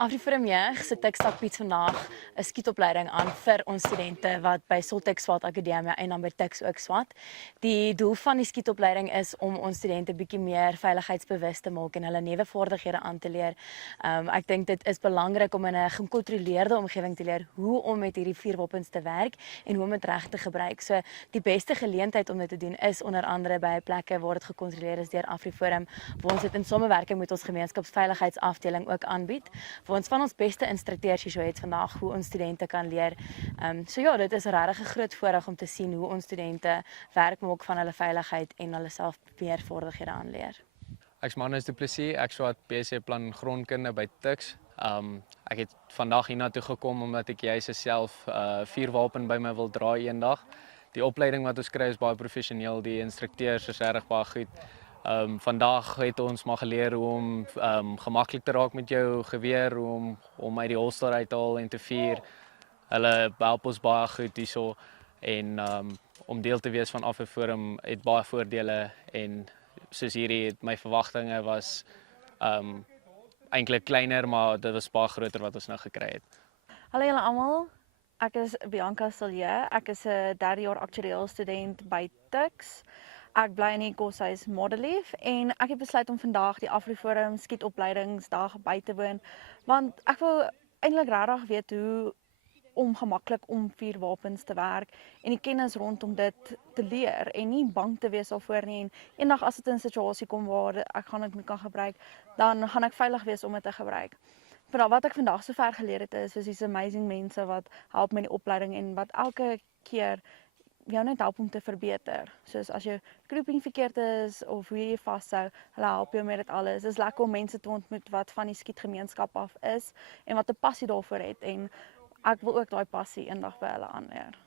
AfriForum Jeug se Tikstap bied vandag 'n skietopleiding aan vir ons studente wat by Soltech SWAT Akademie en dan by Tuks ook SWAT. Die doel van die skietopleiding is om ons studente bietjie meer veiligheidsbewus te maak en hulle nuwe vaardighede aan te leer. Ek dink dit is belangrik om in 'n gecontroleerde omgewing te leer hoe om met hierdie vuurwapens te werk en hoe om dit reg te gebruik. So die beste geleentheid om dit te doen is onder andere by plekke waar dit gekontroleer is deur AfriForum, waar ons dit in samewerking met ons gemeenskapsveiligheidsafdeling ook aanbied. Waar ons van ons beste instrukteurs hier het vandag hoe ons studente kan leer. So ja, dit is regtig 'n groot voorreg om te sien hoe ons studente werk maak van hulle veiligheid en hulle self meer vaardighede aanleer. Ek's Manus Du Plessis, ek swaat BSc plan grondkunde by Tuks. Ek het vandag hiernatoe gekom omdat ek juis self vuurwapen by my wil dra eendag. Die opleiding wat ons kry is baie professioneel, die instrukteurs is regtig baie goed. Vandag het ons maar geleer hoe om gemaklik te raak met jou geweer, om uit die holster uit te haal en te vuur. Hulle help ons baie goed hierso en om deel te wees van AfriForum het baie voordele en soos hierdie het my verwagtinge was eintlik kleiner, maar dit was baie groter wat ons nou gekry het. Hallo julle almal, ek is Bianca Silje, ek is 'n derde jaar aktuariël student by Tuks. Ek bly in die koshuis Modderlief en ek het besluit om vandag die AfriForum skietopleidingsdag by te woon, want ek wil eintlik regtig weet hoe om gemaklik om vuurwapens te werk en die kennis rondom dit te leer en nie bang te wees daarvoor nie. En eendag as dit in 'n situasie kom waar ek gaan dit kan gebruik, dan gaan ek veilig wees om dit te gebruik. Maar wat ek vandag sover geleer het is these amazing mense wat help met die opleiding en wat elke keer jou net help om te verbeter. Soos as jou groeping verkeerd is of hoe jy vashou, hulle help jou met dit alles. Dit is lekker om mense te ontmoet wat van die skietgemeenskap af is en wat 'n passie daarvoor het en ek wil ook daai passie eendag by hulle aanleer.